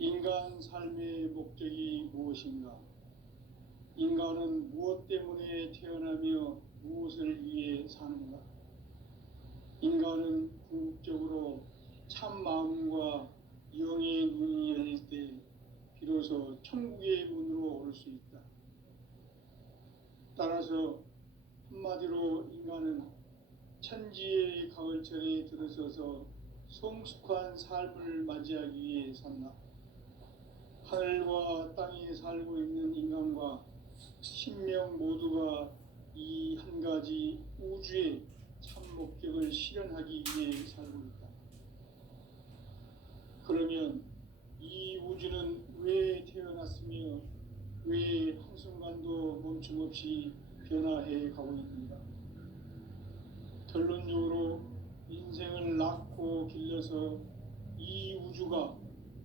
인간 삶의 목적이 무엇인가? 인간은 무엇 때문에 태어나며 무엇을 위해 사는가? 인간은 궁극적으로 참 마음과 영의 눈이 열릴 때 비로소 천국의 문으로 올 수 있다. 따라서 한마디로 인간은 천지의 가을철에 들어서서 성숙한 삶을 맞이하기 위해 산다. 하늘과 땅에 살고 있는 인간과 신명 모두가 이 한 가지 우주의 참 목적을 실현하기 위해 살고 있다. 그러면 이 우주는 왜 태어났으며 왜 한순간도 멈춤없이 변화해 가고 있는가? 결론적으로 인생을 낳고 길러서 이 우주가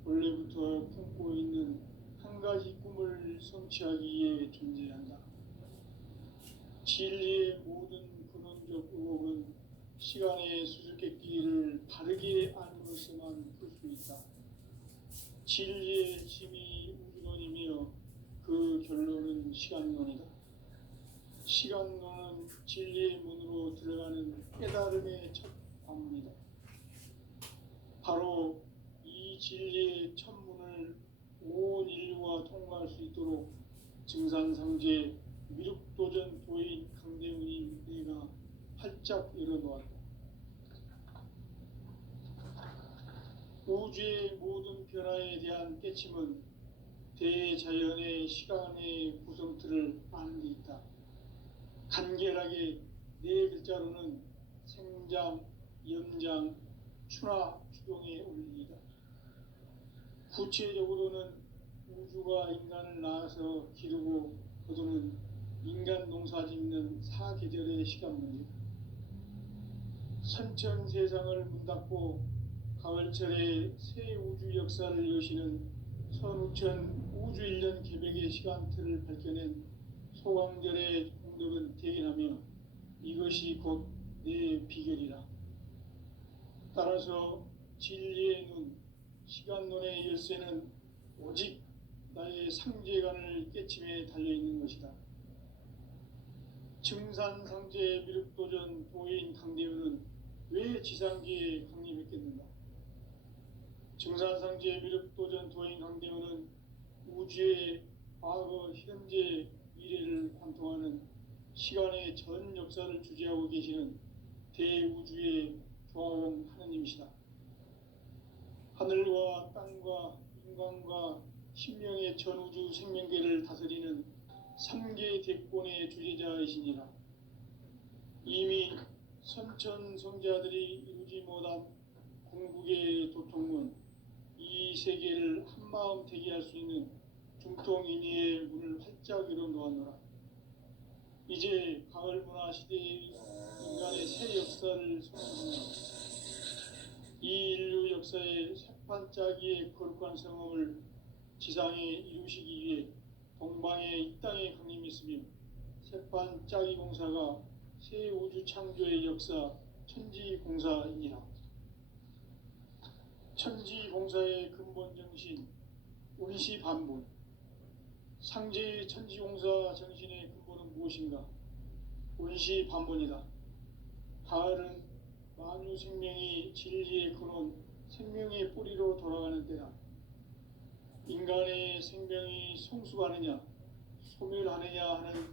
원래부터 품고 있는 한 가지 꿈을 성취하기 위해 존재한다. 진리의 모든 근원적 의혹은 시간의 수수께끼를 바르게 알므로서만 풀 수 있다. 진리의 핵심이 우주론이며 그 결론은 시간론이다. 시간론은 진리의 문으로 들어가는 깨달음의 첫 관문이다. 바로 이 진리의 첫 문을 온 인류가 통과할 수 있도록 증산상제 미륵도전 도인 강대훈이 내가 활짝 열어놓았다. 우주의 모든 변화에 대한 깨침은 대자연의 시간의 구성틀을 아는 데 있다. 간결하게 네 글자로는 생장, 염장, 추나 추동의 원리이다. 구체적으로는 우주가 인간을 낳아서 기르고 거두는 인간 농사 짓는 사계절의 시간 문제다. 선천 세상을 문 닫고 가을철에 새 우주 역사를 여시는 선우천 우주 1년 계백의 시간틀을 밝혀낸 소강절의 공덕은 대견하며 이것이 곧 내 비결이라. 따라서 진리의 눈, 시간론의 열쇠는 오직 나의 상제관을 깨침에 달려있는 것이다. 증산상제 미륵도전 도인 강대훈은 왜 지상계에 강림했겠는가? 증산상제 미륵도전 도인 강대훈은 우주의 과거, 현재, 미래를 관통하는 시간의 전 역사를 주재하고 계시는 대우주의 조화원 하느님이시다. 하늘과 땅과 인간과 신명의 전우주 생명계를 다스리는 3계 대권의 주재자이시니라. 이미 선천성자들이 이루지 못한 궁극의 도통문, 이 세계를 한마음 대기할 수 있는 중통인의의 문을 활짝 열어놓았노라. 이제 가을 문화 시대의 인간의 새 역사를 선언합니다. 이 인류 역사의 새판짜기의 거룩한 성험을 지상에 이루시기 위해 동방의 이 땅에 강림했으며 새판짜기 공사가 새 우주 창조의 역사 천지공사이니라. 천지공사의 근본 정신 운시반본. 상제의 천지공사 정신의 근본은 무엇인가? 운시반본이다. 가을은 만유 생명이 진리의 근원, 생명의 뿌리로 돌아가는 때다. 인간의 생명이 성숙하느냐, 소멸하느냐 하는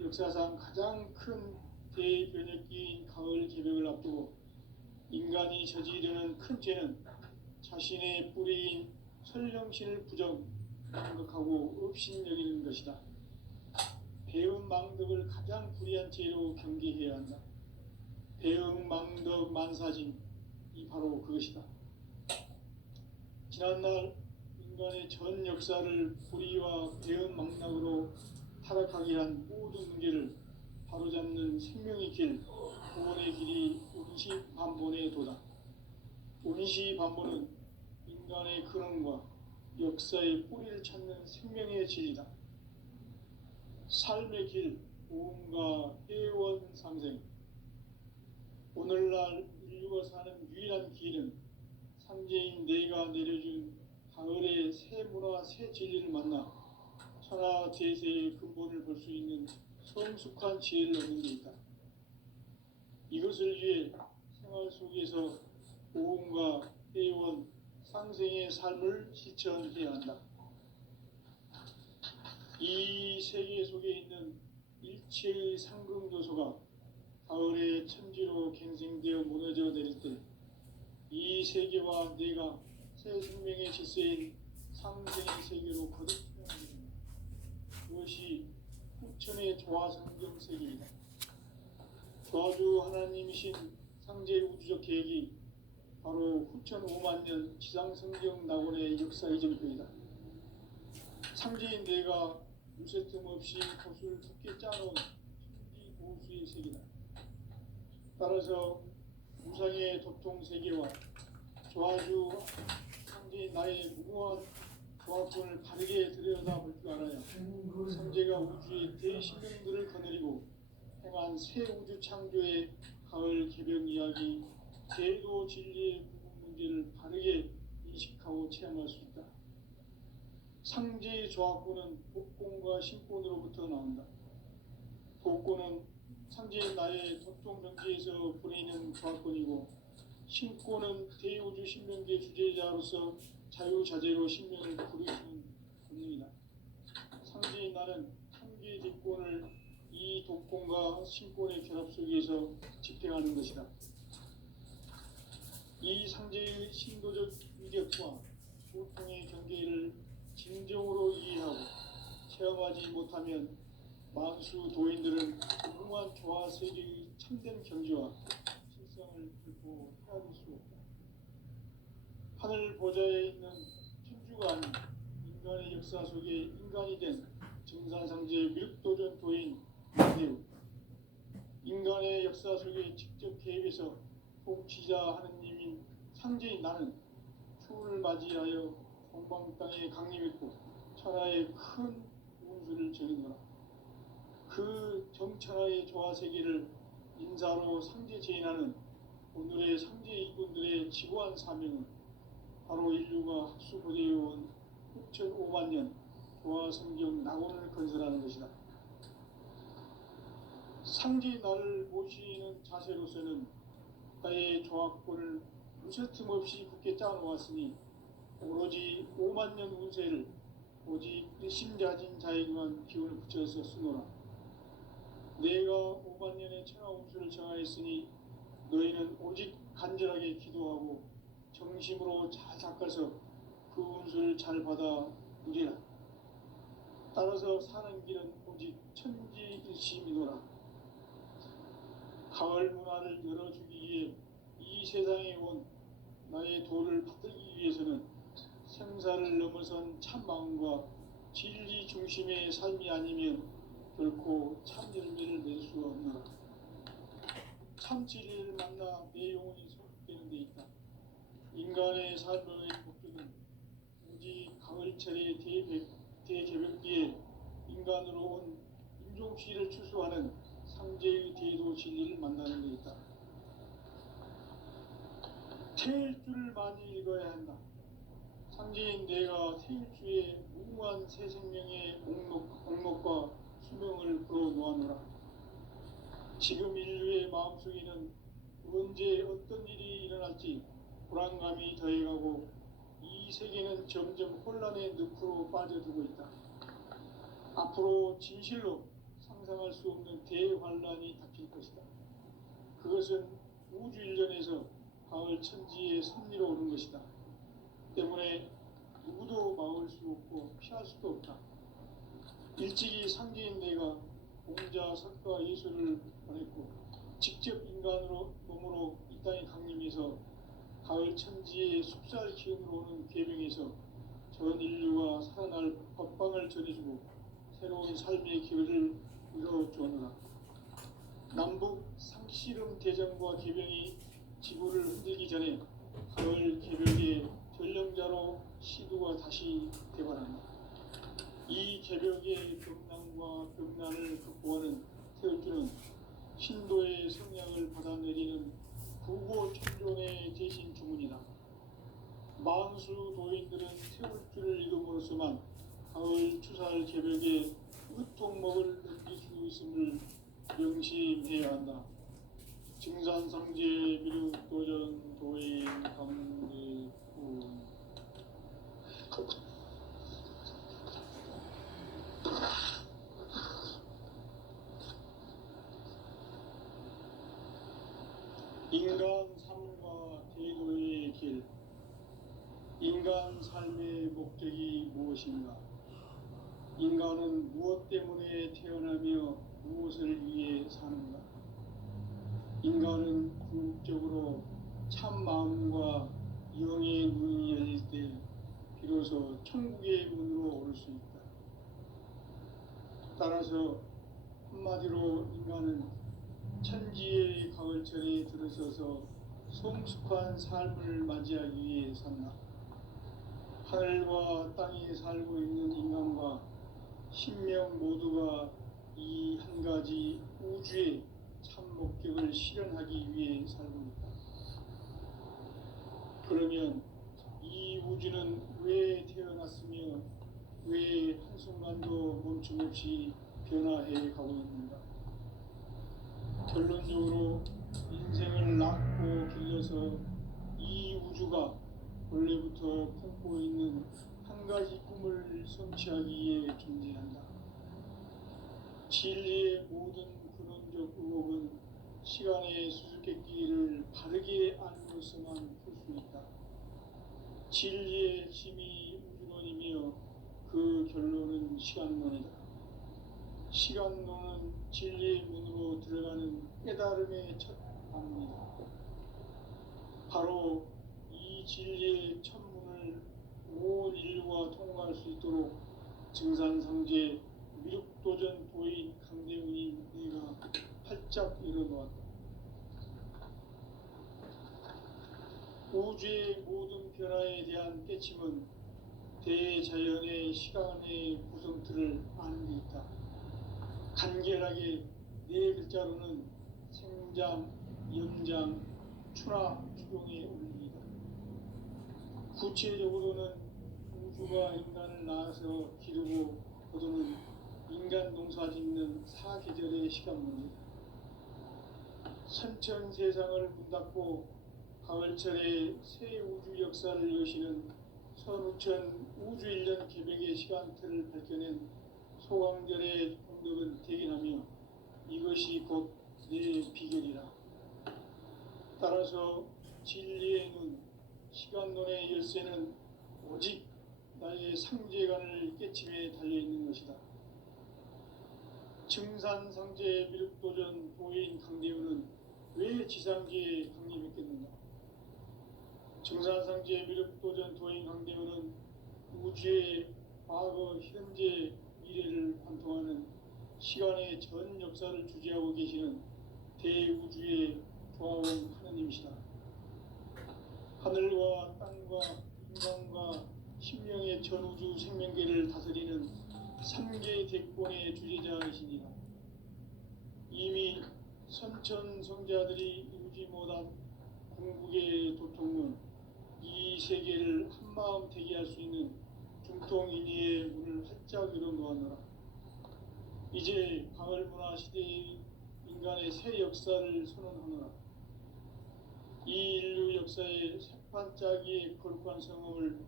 역사상 가장 큰 대변혁기인 가을 개벽을 앞두고 인간이 저지르는 큰 죄는 자신의 뿌리인 설령신을 부정하고 업신여기는 것이다. 배은 망덕을 가장 불의한 죄로 경계해야 한다. 배응 망덕 만사진, 이 바로 그것이다. 지난날 인간의 전 역사를 불의와 배응 망락으로 타락하게 한 모든 문제를 바로잡는 생명의 길, 구원의 길이 운시반본의 도다. 운시반본은 인간의 근원과 역사의 뿌리를 찾는 생명의 진리다. 삶의 길, 보험과 회원 상생. 오늘날 인류가 사는 유일한 길은 상제인 내가 내려준 가을의 새 문화 새 진리를 만나 천하 대세의 근본을 볼 수 있는 성숙한 지혜를 얻는 데 있다. 이것을 위해 생활 속에서 고음과 회원, 상생의 삶을 실천해야 한다. 이 세계 속에 있는 일체의 상금 요소가 가을의 천지로 갱생되어 무너져 내릴 때 이 세계와 내가 새 생명의 질서인 상생의 세계로 거듭나게 됩니다. 그것이 후천의 조화성경 세계이다. 조화주 하나님이신 상제 우주적 계획이 바로 후천 5만 년 지상성경 낙원의 역사의 전표이다. 상제인 내가 무쇠 틈 없이 돛을 깊게 짜놓은 천지 고수의 세계다. 따라서 우상의 도통 세계와 조화주 상제인 나의 무궁한 조합권을 바르게 들여다볼 줄 알아야 상제가 우주의 대신령들을 거느리고 행한 새 우주 창조의 가을 개벽 이야기, 제도 진리의 구분 문제를 바르게 인식하고 체험할 수 있다. 상제의 조합권은 복권과 신권으로부터 나온다. 복권은 상제인 나의 도통 경지에서 보내는 조합권이고, 신권은 대우주 신명계 주제자로서 자유자재로 신명을 부르시는 권능이다. 상제인 나는 상계 대권을 이 독권과 신권의 결합 속에서 집행하는 것이다. 이 상제의 신도적 위력과 고통의 경계를 진정으로 이해하고 체험하지 못하면 만수 도인들은 무궁한 조화 세계의 참된 경지와 실상을 결코 헤아릴 수 없다. 하늘 보좌에 있는 천주가 아닌 인간의 역사 속에 인간이 된 정산상제 밀도전 도인 대우, 인간의 역사 속에 직접 개입해서 통치자 하느님인 상제인 나는 추운을 맞이하여 동방 땅에 강림했고 천하의 큰 운수를 정했노라. 그 정천하의 조화 세계를 인사로 상제 제인하는 오늘의 상제 일꾼들의 지고한 사명은 바로 인류가 학수고대해온 6,500만 년 조화 성경 낙원을 건설하는 것이다. 상제인 나를 모시는 자세로서는 나의 조합권을 무쇠틈 없이 굳게 짜놓았으니 오로지 5만 년 운세를 오직 일심자진 자에게만 기운을 붙여서 쓰노라. 내가 5만 년의 천하 운수를 정하였으니 너희는 오직 간절하게 기도하고 정심으로 잘 닦아서 그 운수를 잘 받아 누리라. 따라서 사는 길은 오직 천지일심이노라. 가을 문화를 열어주기 위해 이 세상에 온 나의 도를 받들기 위해서는 생사를 넘어선 참 마음과 진리 중심의 삶이 아니면 결코 참 열매를 맺을 수가 없노라. 참 진리를 만나 내 영혼이 소속되는 데 있다. 인간의 삶의 목표는 오직 가을철의 대개벽 뒤에 인간으로 온 인종시를 추수하는 상제의 대도 진리를 만나는 데 있다. 태일주를 많이 읽어야 한다. 상제인 내가 태일주의 무궁한 새 생명의 목록과 수명을 풀어놓아노라. 지금 인류의 마음속에는 언제 어떤 일이 일어날지 불안감이 더해가고 이 세계는 점점 혼란의 늪으로 빠져들고 있다. 앞으로 진실로 상상할 수 없는 대환란이 닥칠 것이다. 그것은 우주 일련에서 가을 천지의 섭리로 오는 것이다. 때문에 누구도 막을 수 없고 피할 수도 없다. 일찍이 상제인 내가 공자, 석가, 예수를 보냈고 직접 인간으로 몸으로 이 땅에 강림해서 가을 천지의 숲살 기운으로 오는 계명에서 전 인류가 살아날 법방을 전해주고 새로운 삶의 기회를 이뤄주었노라. 남북 상씨름 대전과 계병이 지구를 흔들기 전에 가을 개벽의 전령자로 시두가 다시 되관한다. 이 개벽의 병난과 병난을 극복하는 태울주는 신도의 성량을 받아내리는 구고 천존의 대신 주문이다. 만수 도인들은 태울 줄을 이름으로서만 가을 추살 새벽에 으통먹을 넘길 수 있음을 명심해야 한다. 증산상제 미륵도전 도인 강대군 인간 삶과 대도의 길. 인간 삶의 목적이 무엇인가? 인간은 무엇 때문에 태어나며 무엇을 위해 사는가? 인간은 궁극적으로 참 마음과 영의 눈이 열릴 때 비로소 천국의 문으로 오를 수 있다. 따라서 한마디로 인간은 천지의 가을철에 들어서서 성숙한 삶을 맞이하기 위해 산다. 하늘과 땅에 살고 있는 인간과 신명 모두가 이 한 가지 우주의 참 목적을 실현하기 위해 살고 있다. 그러면 이 우주는 왜 태어났으며 왜 한순간도 멈춤 없이 변화해 가고 있는가? 결론적으로 인생을 낳고 길러서 이 우주가 원래부터 품고 있는 한 가지 꿈을 성취하기 위해 존재한다. 진리의 모든 근원적 의혹은 시간의 수수께끼를 바르게 알고서만 풀 수 있다. 진리의 핵심이 우주론이며 그 결론은 시간론이다. 시간론은 진리의 문으로 들어가는 깨달음의 첫 방문이다. 바로 이 진리의 첫 문을 온 인류가 통과할 수 있도록 증산상제 미륵도전 도인 강대훈이 내가 활짝 열어놓았다. 우주의 모든 변화에 대한 깨침은 대자연의 시간의 구성틀을 아는 데 있다. 간결하게 네 글자로는 생장, 연장, 추나 추동의 원리이다. 구체적으로는 우주가 인간을 낳아서 기르고 거두는 인간 농사 짓는 사계절의 시간문이다. 선천 세상을 문 닫고 가을철에 새 우주 역사를 여시는 선우천 우주 1년 개벽의 시간틀을 밝혀낸 소강절의 공덕은 대견하며 이것이 곧 내 비결이라. 따라서 진리의 눈, 시간론의 열쇠는 오직 나의 상제관을 깨침에 달려있는 것이다. 증산상제 미륵도전 도인 강대훈은 왜 지상계에 강림했겠는가? 증산상제 미륵도전 도인 강대훈은 우주의 과거, 현재, 미래를 관통하는 시간의 전 역사를 주재하고 계시는 대우주의 조화원 하느님이시다. 하늘과 땅과 인간과 신명의 전우주 생명계를 다스리는 3개 대권의 주제자이시니라. 이미 선천성자들이 이루지 못한 궁극의 도통문, 이 세계를 한마음 되게 할 수 있는 중통인의의 문을 활짝 열어놓았노라. 이제 가을문화 시대의 인간의 새 역사를 선언하노라. 이 인류 역사의 새반짝이의 거룩한 성험을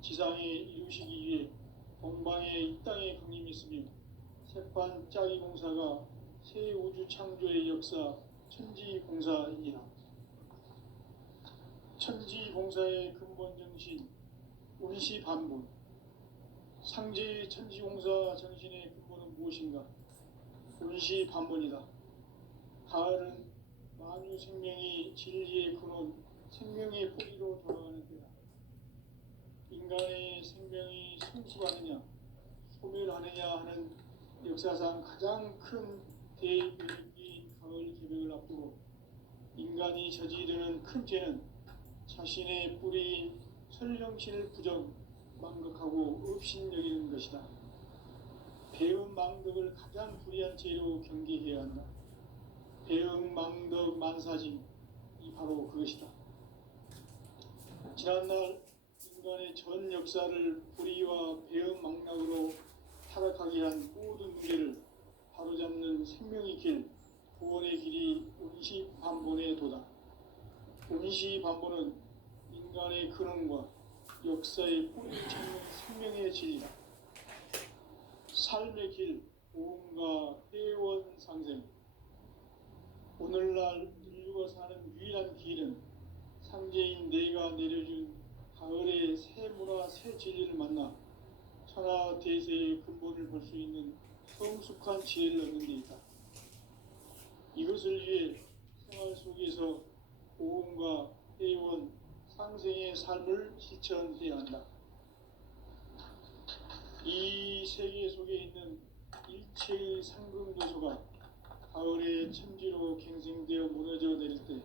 지상에 이루시기 위해 동방에 이 땅에 강림했으며 새반짝이 공사가 새 우주 창조의 역사 천지공사이니라. 천지공사의 근본 정신 운시반본. 상제의 천지공사 정신의 근본은 무엇인가? 운시반본이다. 가을은 만유 생명이 진리의 근원, 생명의 뿌리로 돌아가는 때다. 인간의 생명이 성숙하느냐, 소멸하느냐 하는 역사상 가장 큰 대변기인 가을 개벽을 앞두고 인간이 저지르는 큰 죄는 자신의 뿌리인 설령신을 부정, 망극하고 업신여기는 것이다. 배음 망덕을 가장 불의한 죄로 경계해야 한다. 배음 망덕 만사진, 이 바로 그것이다. 지난날 인간의 전 역사를 불의와 배은 망락으로 타락하게 한 모든 문제를 바로잡는 생명의 길, 구원의 길이 운시반본에 도다. 운시반본은 인간의 근원과 역사의 뿌리를 찾는 생명의 진리다. 삶의 길, 보험과 회원 상생. 오늘날 인류가 사는 유일한 길은 상제인 내가 내려준 가을의 새 문화 새 진리를 만나 천하 대세의 근본을 볼 수 있는 성숙한 지혜를 얻는 데 있다. 이것을 위해 생활 속에서 보험과 회원 상생의 삶을 실천해야 한다. 이 세계 속에 있는 일체의 상금도서가 가을의 천지로 갱생되어 무너져 내릴 때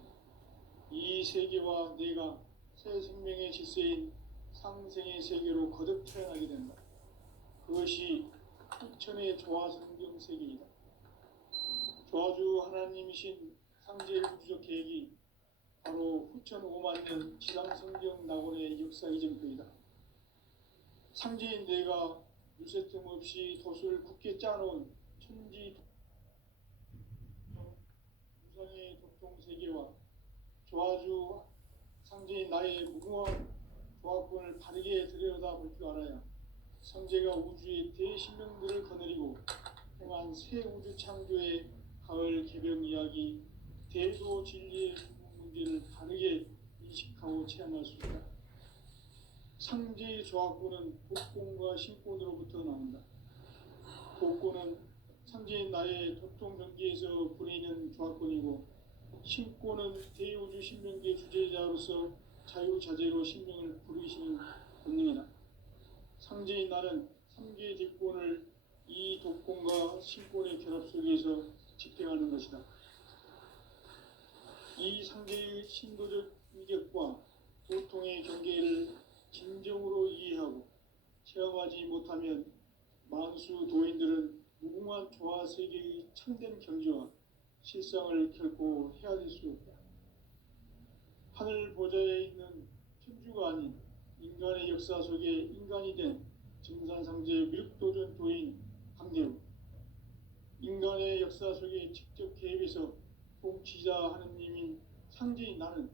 이 세계와 내가 새 생명의 질서인 상생의 세계로 거듭 태어나게 된다. 그것이 후천의 조화성경 세계이다. 조화주 하나님이신 상제의 우주적 계획이 바로 후천 5만 년 지상성경 낙원의 역사 이전표이다. 상제인 내가 유세 틈 없이 도수를 굳게 짜놓은 천지 무상의 도통 세계와 조화주 상제인 나의 무궁한 조화권을 바르게 들여다볼 줄 알아야 성제가 우주의 대신명들을 거느리고 행한 새 우주 창조의 가을 개벽 이야기, 대도 진리의 문제를 바르게 인식하고 체험할 수 있다. 상제의 조화권은 복권과 신권으로부터 나온다. 복권은 상제인 나의 도통 경계에서 부리는 조화권이고, 신권은 대우주 신명계 주제자로서 자유자재로 신명을 부르시는 본능이다. 상제인 나는 3개의 뒷권을 이 독권과 신권의 결합 속에서 집행하는 것이다. 이 상제의 신도적 위격과 도통의 경계를 진정으로 이해하고 체험하지 못하면 만수 도인들은 무궁한 조화 세계의 참된 경지와 실상을 결코 헤아릴 수 없다. 하늘 보좌에 있는 천주가 아닌 인간의 역사 속에 인간이 된 증산상제 밀도전 도인 강대우, 인간의 역사 속에 직접 개입해서 통치자 하느님인 상제인 나는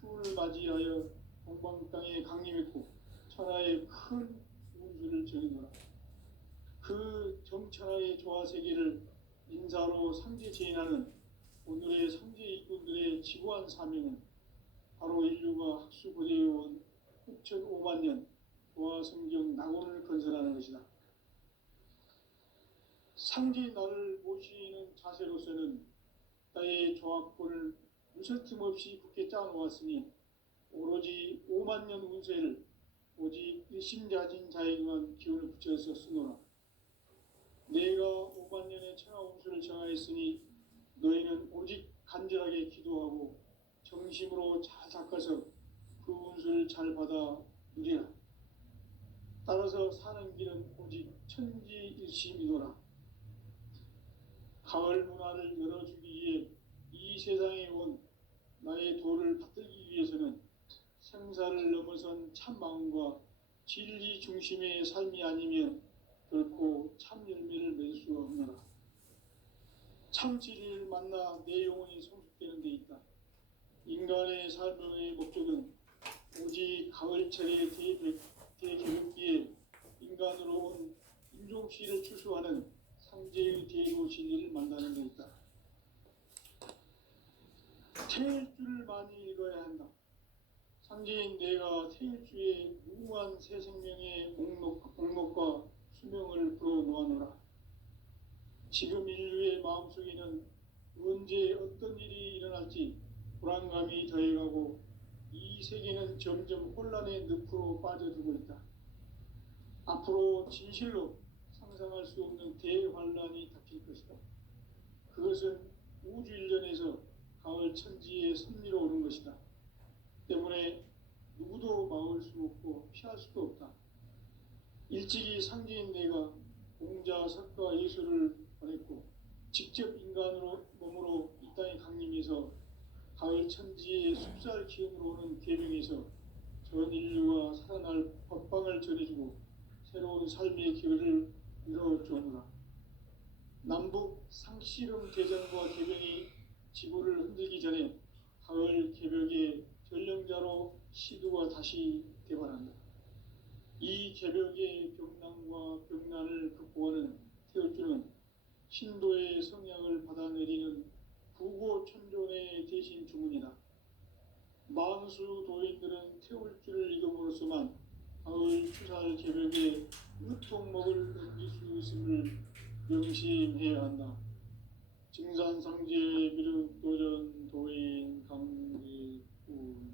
추운을 맞이하여 동방 땅에 강림했고 천하의 큰 운수를 정해노라. 그 정천하의 조화 세계를 인사로 상제 제인하는 오늘의 상제 일꾼들의 지구한 사명은 바로 인류가 학수고대해온 후천 5만 년 조화성경 낙원을 건설하는 것이다. 상제인 나를 모시는 자세로서는 나의 조화권을 무설틈 없이 굳게 짜놓았으니 오로지 5만 년 운세를 오직 일심자진 자에게만 기운을 붙여서 쓰노라. 내가 5만 년의 천하 운수를 정하였으니 너희는 오직 간절하게 기도하고 정심으로 잘 닦아서 그 운수를 잘 받아 누리라. 따라서 사는 길은 오직 천지일심이노라. 가을 문화를 열어주기 위해 이 세상에 온 나의 도를 받들기 위해서는 생사를 넘어선 참 마음과 진리 중심의 삶이 아니면 결코 참 열매를 맺을 수가 없노라. 참 진리를 만나 내 영혼이 성숙되는 데 있다. 인간의 삶의 목적은 오직 가을철의 대개벽기에 인간으로 온 인종시를 추수하는 상제의 대로 진리를 만나는 데 있다. 태일주를 많이 읽어야 한다. 상제인 내가 태일주의 무궁한 새 생명의 목록과 수명을 불어놓아노라. 지금 인류의 마음속에는 언제 어떤 일이 일어날지 불안감이 더해가고 이 세계는 점점 혼란의 늪으로 빠져들고 있다. 앞으로 진실로 상상할 수 없는 대환란이 닥칠 것이다. 그것은 우주 일련에서 가을 천지의 섭리로 오는 것이다. 때문에 누구도 막을 수 없고 피할 수도 없다. 일찍이 상제인 내가 공자, 석가, 예수를 보냈고 직접 인간으로 몸으로 이 땅에 강림해서 가을 천지의 숲살 기운으로 오는 계명에서 전 인류가 살아날 법방을 전해주고 새로운 삶의 기회를 열어주오노라. 남북 상씨름 대전과 개병이 지구를 흔들기 전에 가을 개벽의 전령자로 시두가 다시 대발한다. 이 개벽의 병난과 병난을 극복하는 태울주는 신도의 성향을 받아내리는 부고천존의 대신 주문이다. 만수 도인들은 태울주를 이름으로서만 가을 추살 개벽에 으통먹을 넘길 수 있음을 명심해야 한다. 증산상제 미륵도전 도인 강대군.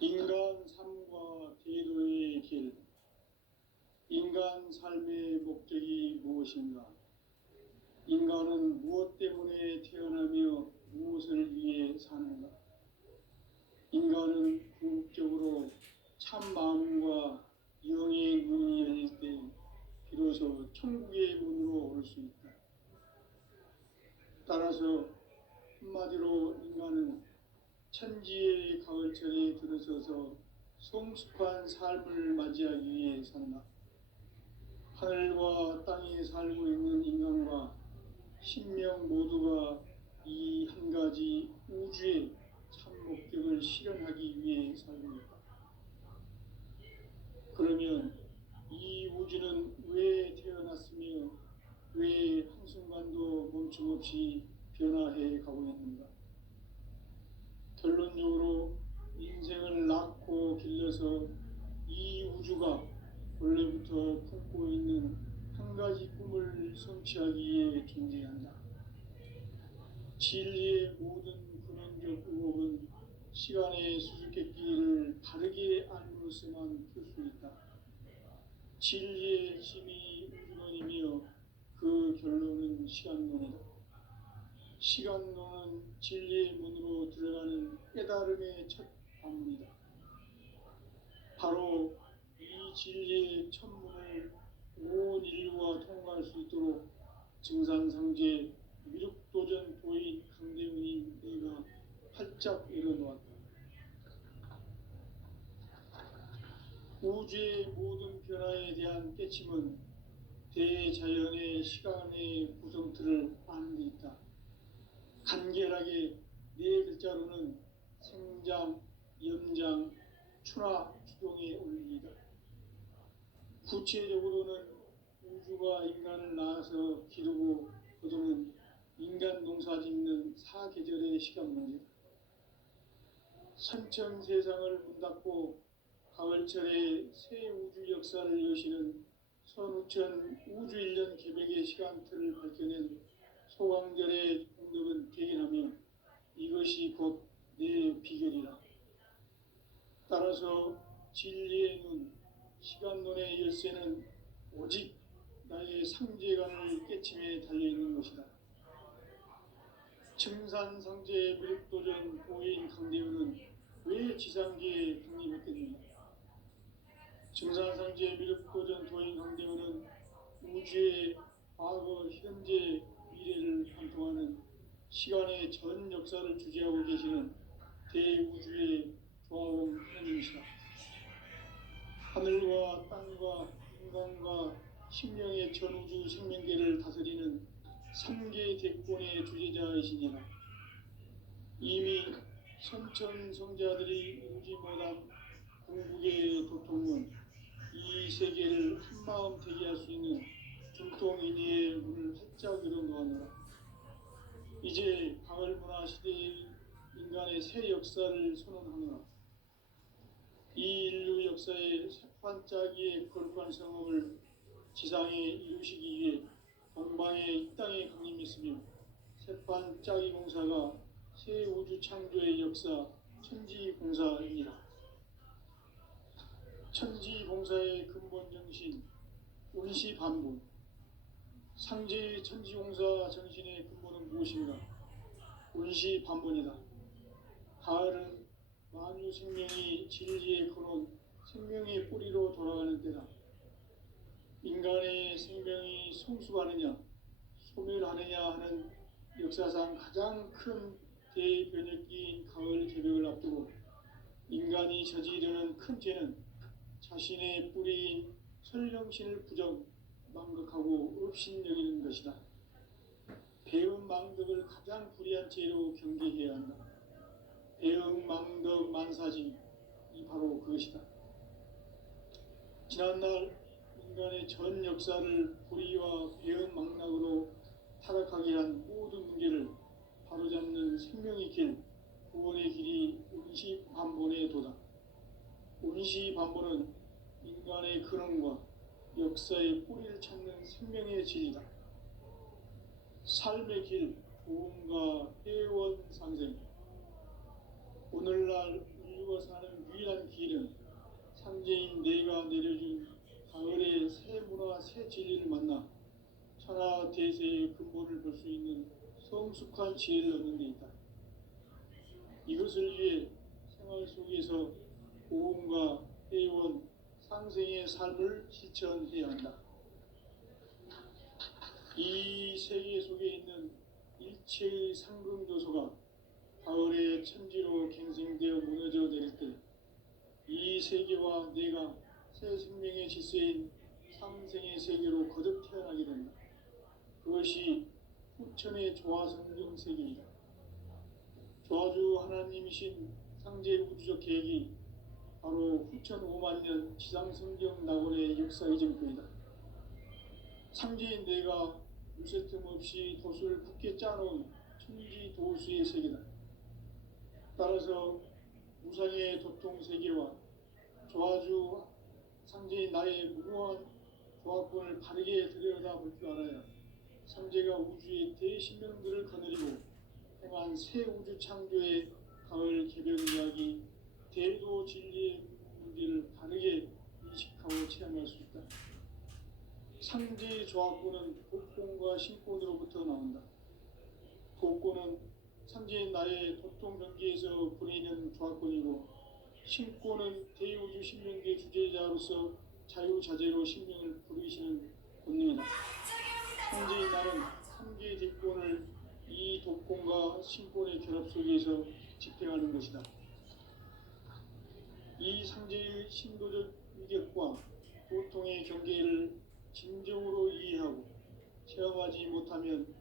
인간 삶과 대도의 길. 인간 삶의 목적이 무엇인가? 인간은 무엇 때문에 태어나며 무엇을 위해 사는가? 인간은 궁극적으로 참 마음과 영의 문이 열릴 때 비로소 천국의 문으로 올 수 있다. 따라서 한마디로 인간은 천지의 가을철에 들어서서 성숙한 삶을 맞이하기 위해 산다. 하늘과 땅에 살고 있는 인간과 신명 모두가 이 한 가지 우주의 참 목적을 실현하기 위해 살고 있다. 그러면 이 우주는 왜 태어났으며 왜 한순간도 멈춤없이 변화해 가고 있는가? 결론적으로 인생을 낳고 길러서 이 우주가 원래부터 품고 있는 한 가지 꿈을 성취하기 위해 존재한다. 진리의 모든 근원적 의혹은 시간의 수수께끼를 바르게 알므로서만 풀 수 있다. 진리의 핵심이 우주론이며 그 결론은 시간론이다. 시간론은 진리의 문으로 들어가는 깨달음의 첫 방문이다. 바로 이 진리의 첫 문을 온 인류가 통과할 수 있도록 증산상제 미륵도전 도인 강대훈이 내가 활짝 열어놓았다. 우주의 모든 변화에 대한 깨침은 대자연의 시간의 구성틀을 아는 데 있다. 간결하게 네 글자로는 생장, 염장, 추나 추동의 원리이다. 구체적으로는 우주가 인간을 낳아서 기르고 거두는 인간 농사 짓는 사계절의 시간 문제다. 선천 세상을 문 닫고 가을철에 새 우주 역사를 여시는 선우천 우주 1년 개벽의 시간틀을 밝혀낸 소강절의 공덕은 대견하며 이것이 곧 내 비결이라. 따라서 진리의 눈, 시간론의 열쇠는 오직 나의 상제관을 깨침에 달려있는 것이다. 증산상제 미륵도전 도인 강대훈은 왜 지상계에 독립했겠는가? 증산상제 미륵도전 도인 강대훈은 우주의 과거, 현재, 미래를 관통하는 시간의 전 역사를 주재하고 계시는 대우주의 조화원 하나님이시다. 하늘과 땅과 인간과 심령의 전우주 생명계를 다스리는 3개 대권의 주제자이시니라. 이미 선천성자들이 이루지 못한 궁극의 도통은 이 세계를 한마음 되게 할 수 있는 중통인의의 문을 활짝 열어놓았노라. 이제 가을 문화 시대의 인간의 새 역사를 선언하노라. 이 인류 역사의 새판짜기의 거룩한 성험을 지상에 이루시기 위해 동방에 이 땅에 강림했으며 새판짜기 공사가 새 우주 창조의 역사 천지공사입니다. 천지공사의 근본 정신 운시반본. 상제의 천지공사 정신의 근본은 무엇인가? 운시반본이다. 가을은 만유 생명이 진리의 근원, 생명의 뿌리로 돌아가는 때다. 인간의 생명이 성숙하느냐 소멸하느냐 하는 역사상 가장 큰 대변혁기인 가을 개벽을 앞두고 인간이 저지르는 큰 죄는 자신의 뿌리인 설령신을 부정 망각하고 업신여기는 것이다. 배은망덕을 가장 불의한 죄로 경계해야 한다. 배은망덕 만사지 이 바로 그것이다. 지난날 인간의 전 역사를 불의와 배은망락으로 타락하게 한 모든 문제를 바로잡는 생명의 길, 구원의 길이 운시반본에 도다. 운시반본은 인간의 근원과 역사의 뿌리를 찾는 생명의 진리다. 삶의 길, 구원과 회원 상생. 오늘날 인류가 사는 유일한 길은 상제인 내가 내려준 가을의 새 문화, 새 진리를 만나 천하 대세의 근본을 볼 수 있는 성숙한 지혜를 얻는 데 있다. 이것을 위해 생활 속에서 보험과 회원, 상생의 삶을 실천해야 한다. 이 세계 속에 있는 일체의 상금조소가 가을의 천지로 갱생되어 무너져 내릴 때 이 세계와 내가 새 생명의 질서인 상생의 세계로 거듭 태어나게 된다. 그것이 후천의 조화성경 세계이다. 조화주 하나님이신 상제 우주적 계획이 바로 후천 5만 년 지상성경 낙원의 역사 이전표이다. 상제인 내가 무쇠틈 없이 도수를 굳게 짜놓은 천지 도수의 세계다. 따라서 무상의 도통 세계와 조화주 상제인 나의 무궁한 조화권을 바르게 들여다볼 줄 알아야 상제가 우주의 대신명들을 거느리고 행한 새 우주 창조의 가을 개벽 이야기 대도 진리의 문제를 바르게 인식하고 체험할 수 있다. 상제의 조화권은 복권과 신권으로부터 나온다. 복권은 상제인 나의 도통 경계에서 부리는 조화권이고 신권은 대우주 신명계 주제자로서 자유자재로 신명을 부르시는 권능이다. 상제인 나는 3개의 대권을 이 독권과 신권의 결합 속에서 집행하는 것이다. 이 상제의 신도적 위격과 도통의 경계를 진정으로 이해하고 체험하지 못하면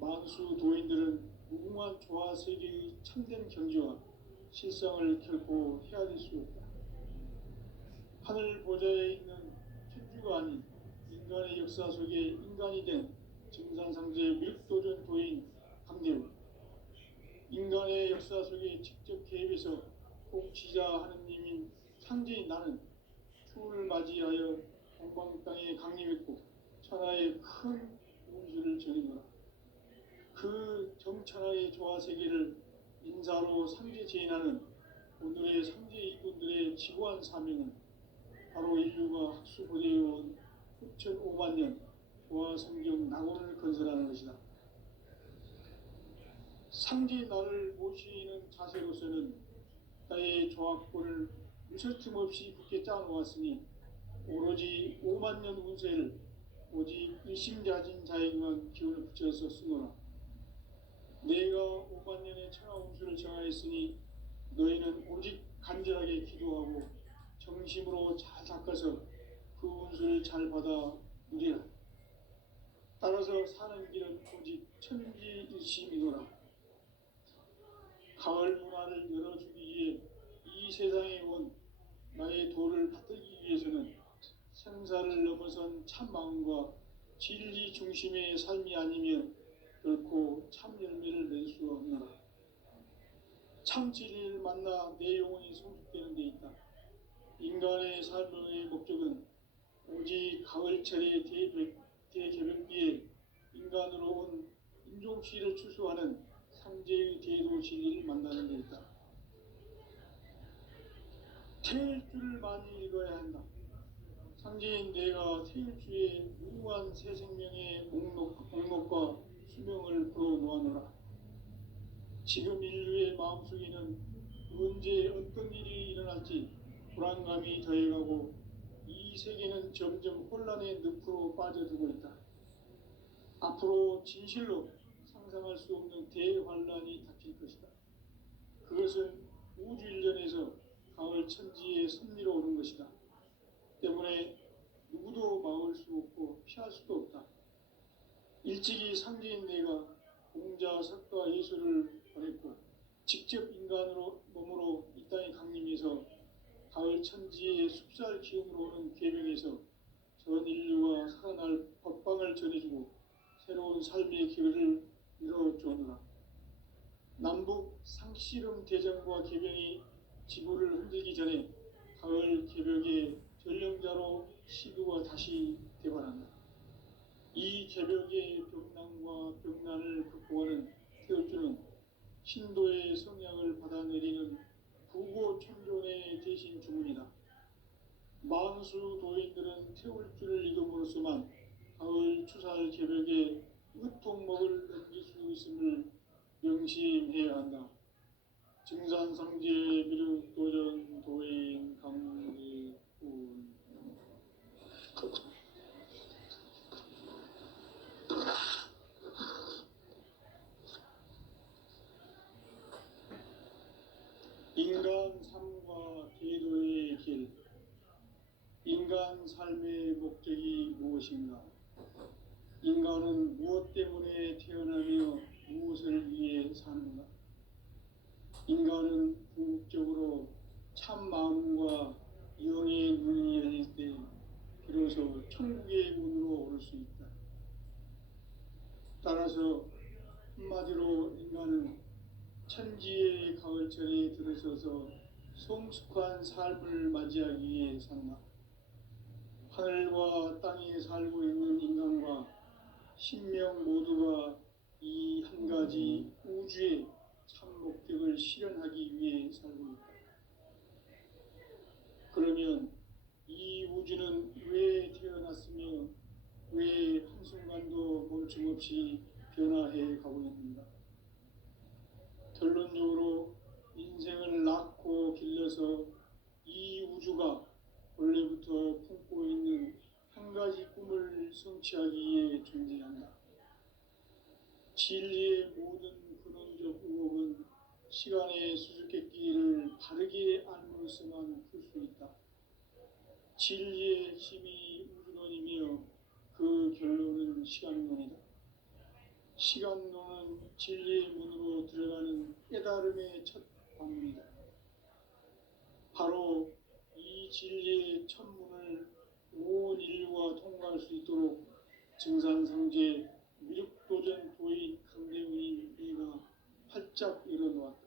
만수 도인들은 무궁한 조화 세계의 참된 경지와 실상을 결코 헤아릴 수 없다. 하늘 보좌에 있는 천주가 아닌 인간의 역사 속에 인간이 된 증산상제 밀도전 도인 강대우, 인간의 역사 속에 직접 개입해서 통치자 하느님인 상제인 나는 추운을 맞이하여 동방 땅에 강림했고 천하의 큰 운수를 전이노라. 그 정천하의 조화 세계를 인사로 상제 제인하는 오늘의 상제 일꾼들의 지고한 사명은 바로 인류가 학수고대해온 후천 5만 년 조화 성경 낙원을 건설하는 것이다. 상제 나를 모시는 자세로서는 나의 조화권을 무설틈 없이 굳게 짜놓았으니 오로지 5만 년 운세를 오직 일심자진 자에게만 기운을 붙여서 쓰노라. 내가 5만 년의 천하 운수를 정하였으니 너희는 오직 간절하게 기도하고 정심으로 잘 닦아서 그 운수를 잘 받아 누리라. 따라서 사는 길은 오직 천지일심이노라. 가을 문화를 열어주기 위해 이 세상에 온 나의 도를 받들기 위해서는 생사를 넘어선 참 마음과 진리 중심의 삶이 아니면 결코 참 열매를 낼 수 없노라. 참 진리를 만나 내 영혼이 성숙되는 데 있다. 인간의 삶의 목적은 오직 가을철의 대개벽기에 인간으로 온 인종치를 추수하는 상제의 대도 진리를 만나는 데 있다. 태일주를 많이 읽어야 한다. 상제인 내가 태일주의 무궁한 새 생명의 목록과 수명을 풀어놓아노라. 지금 인류의 마음속에는 언제 어떤 일이 일어날지 불안감이 더해가고 이 세계는 점점 혼란의 늪으로 빠져들고 있다. 앞으로 진실로 상상할 수 없는 대환란이 닥칠 것이다. 그것은 우주 일전에서 가을 천지의 섭리로 오는 것이다. 때문에 누구도 막을 수 없고 피할 수도 없다. 일찍이 상제인 내가 공자, 석가, 예수를 보냈고 직접 인간으로 몸으로 이 땅에 강림해서 가을 천지의 숲살 기운으로 오는 계명에서 전 인류가 살아날 법방을 전해주고 새로운 삶의 기회를 이뤄주느라. 남북 상씨름 대전과 개병이 지구를 흔들기 전에 가을 개벽의 전령자로 시구가 다시 대발한다. 이 개벽의 병난과 병난을 극복하는 태울주는 신도의 성향을 받아내리는 부고천존의 대신 주문이다. 만수 도인들은 태울주를 이름으로서만 가을 추살 개벽의 으통목을 넘길 수 있음을 명심해야 한다. 증산상제 미륵도전 도인 강리군. 인간 삶과 계도의 길. 인간 삶의 목적이 무엇인가? 인간은 무엇 때문에 태어나며 무엇을 위해 사는가? 인간은 궁극적으로 참 마음과 영의 눈이 열릴 때 비로소 천국의 문으로 오를 수 있다. 따라서 한마디로 인간은 천지의 가을철에 들어서서 성숙한 삶을 맞이하기 위해 산다. 하늘과 땅에 살고 있는 인간과 신명 모두가 이 한 가지 우주의 참 목적을 실현하기 위해 살고 있다. 그러면 이 우주는 왜 태어났으며 왜 한순간도 멈춤없이 변화해 가고 있는가? 결론적으로 인생을 낳고 길러서 이 우주가 원래부터 품고 있는 한 가지 꿈을 성취하기 위해 존재한다. 진리의 모든 근원적 의혹은 시간의 수수께끼를 바르게 알므로서만 풀 수 있다. 진리의 핵심이 우주론이며 그 결론은 시간론이다. 시간론은 진리의 문으로 들어가는 깨달음의 첫 방문이다. 바로 이 진리의 첫 문을 온 인류가 통과할 수 있도록 증산상제 미륵도전 도인 강대훈이 이가 활짝 열어놓았다.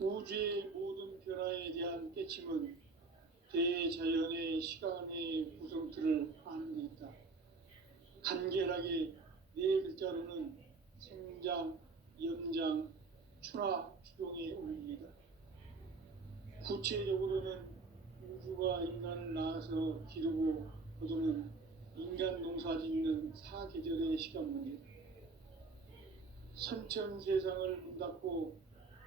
우주의 모든 변화에 대한 깨침은 대자연의 시간의 구성틀을 아는 데 있다. 간결하게 네 글자로는 생장, 연장, 추나 추동의 원리이다. 구체적으로는 우주가 인간을 낳아서 기르고 거두는 인간 농사 짓는 사계절의 시간문이다. 선천 세상을 문 닫고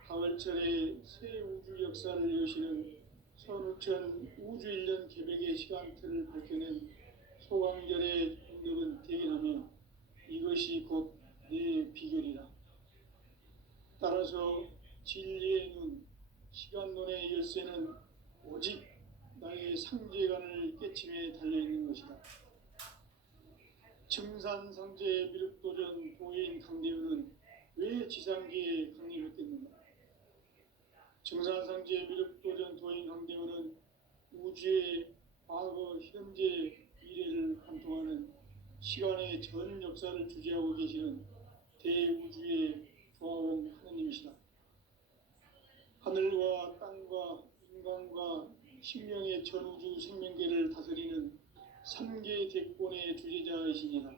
가을철에 새 우주 역사를 여시는 선우천 우주 1년 개벽의 시간틀을 밝혀낸 소강절의 공덕은 대견하며 이것이 곧 내 비결이라. 따라서 진리의 눈, 시간론의 열쇠는 오직 나의 상제관을 깨침에 달려있는 것이다. 증산상제 미륵도전 도인 강대훈은 왜 지상계에 강림했겠는가? 증산상제 미륵도전 도인 강대훈은 우주의 과거, 현재, 미래를 관통하는 시간의 전 역사를 주재하고 계시는 대우주의 조화원 하느님이시다. 하늘과 땅과 인간과 sinh 명의 전우주 생명계를 다스리는 3계 대권의 주재자이시니라.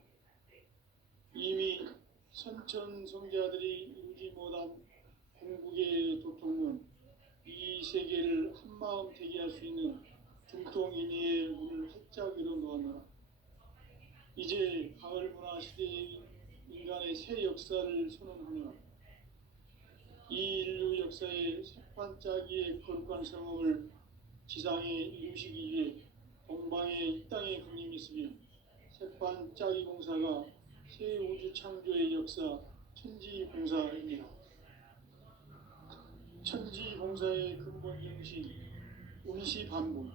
이미 선천성자들이 이루지 못한 궁극의 도통문, 이 세계를 한마음 되게 할 수 있는 중통인의의 문을 활짝 열어놓았노라. 이제 가을 문화 시대의 인간의 새 역사를 선언하노라. 이 인류 역사의 새판짜기의 거룩한 성험을 지상에 이루시기 위해 동방에 이 땅에 강림했으며 새판짜기 공사가 새 우주 창조의 역사 천지공사입니다. 천지공사의 근본 정신 운시반본.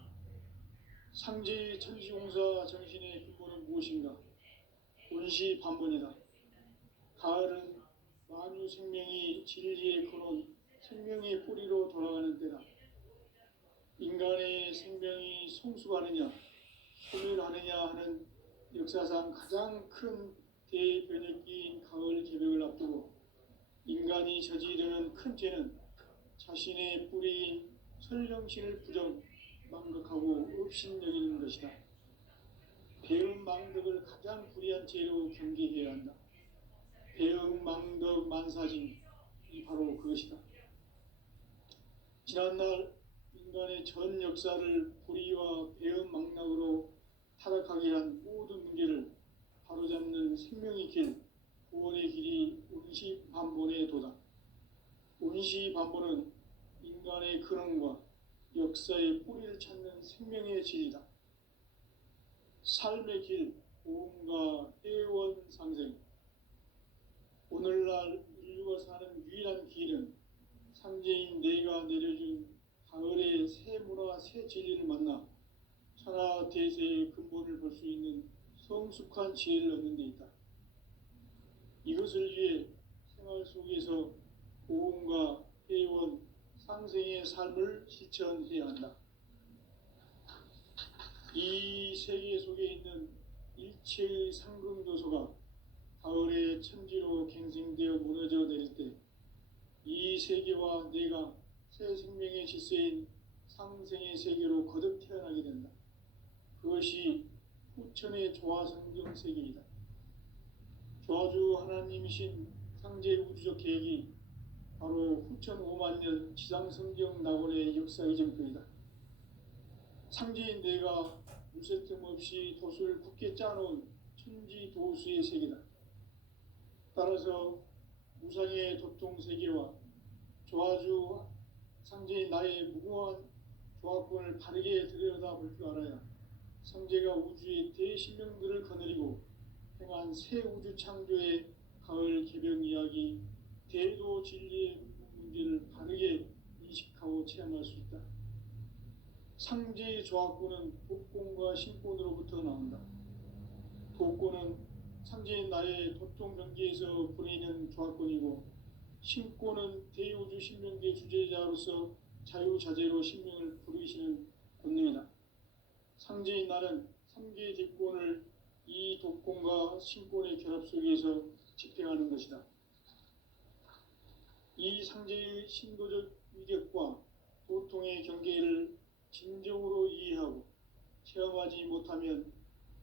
상제의 천지공사 정신의 근본은 무엇인가? 운시반본이다. 가을은 만유 생명이 진리의 근원, 생명의 뿌리로 돌아가는 때다. 인간의 생명이 성숙하느냐, 소멸하느냐 하는 역사상 가장 큰 대변혁기인 가을 개벽을 앞두고 인간이 저지르는 큰 죄는 자신의 뿌리인 설령신을 부정, 망각하고 업신여기는 것이다. 배은망덕을 가장 불의한 죄로 경계해야 한다. 배은망덕 만사징이 바로 그것이다. 지난날 인간의 전 역사를 불의와 배은망락으로 타락하게 한 모든 문제를 바로잡는 생명의 길, 구원의 길이 운시반본의 도다. 운시반본은 인간의 근원과 역사의 뿌리를 찾는 생명의 진리다. 삶의 길, 보험과 회원 상생. 오늘날 인류가 사는 유일한 길은 상제인 내가 내려준 가을의 새 문화, 새 진리를 만나 천하 대세의 근본을 볼 수 있는 성숙한 지혜를 얻는 데 있다. 이것을 위해 생활 속에서 보험과 회원, 상생의 삶을 실천해야 한다. 이 세계 속에 있는 일체의 상금 요소가 가을의 천지로 갱생되어 무너져 내릴 때 이 세계와 내가 새 생명의 질서인 상생의 세계로 거듭 태어나게 된다. 그것이 후천의 조화성경 세계이다. 조화주 하나님이신 상제 우주적 계획이 바로 후천 5만 년 지상성경 낙원의 역사 이전표이다. 상제인 내가 무쇠틈 없이 도수를 굳게 짜놓은 천지도수의 세계다. 따라서 무상의 도통세계와 조화주 상제인 나의 무궁한 조화권을 바르게 들여다볼 줄 알아야 상제가 우주의 대신령들을 거느리고 행한 새 우주 창조의 가을 개벽 이야기, 대도 진리의 문제를 바르게 인식하고 체험할 수 있다. 상제의 조화권은 도권과 신권으로부터 나온다. 도권은 상제인 나의 도통 경계에서 보내는 조화권이고, 신권은 대우주 신명계 주제자로서 자유자재로 신명을 부르시는 권능이다. 상제인 나는 3개의 뒷권을 이 도권과 신권의 결합 속에서 집행하는 것이다. 이 상제의 신도적 위력과 도통의 경계를 진정으로 이해하고 체험하지 못하면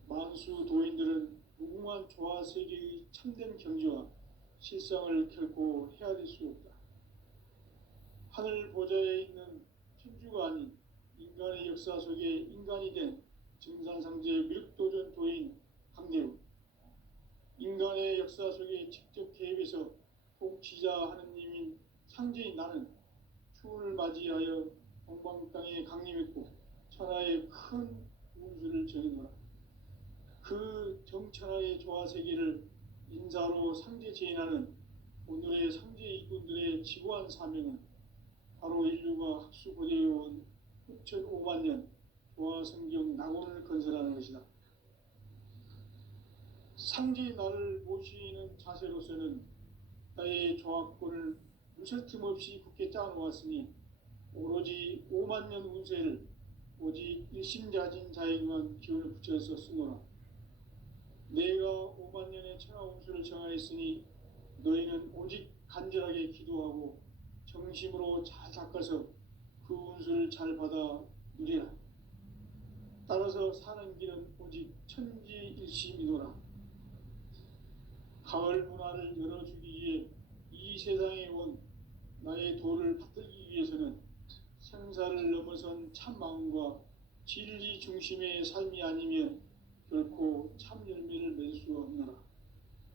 만수 도인들은 무궁한 조화세계의 참된 경지와 실상을 결코 헤아릴 수 없다. 하늘 보좌에 있는 천주가 아닌 인간의 역사 속에 인간이 된 증산상제 밀도전 도인 강대우, 인간의 역사 속에 직접 개입해서 통치자 하느님인 상제인 나는 추운을 맞이하여 동방 땅에 강림했고 천하의 큰 운수를 정해놓으라. 그 정천하의 조화세계를 인사로 상제 제인하는 오늘의 상제 일꾼들의 지고한 사명은 바로 인류가 학수고대해온 6,5만 년 조화성경 낙원을 건설하는 것이다. 상제의 나를 모시는 자세로서는 나의 조화권을 무설틈 없이 굳게 짜놓았으니 오로지 5만 년 운세를 오직 일심자진 자에게만 기운을 붙여서 쓰노라. 내가 5만 년의 천하 운수를 정하였으니 너희는 오직 간절하게 기도하고 정심으로 잘 닦아서 그 운수를 잘 받아 누리라. 따라서 사는 길은 오직 천지일심이노라. 가을 문화를 열어주기 위해 이 세상에 온 나의 도를 받들기 위해서는 생사를 넘어선 참 마음과 진리 중심의 삶이 아니면 결코 참 열매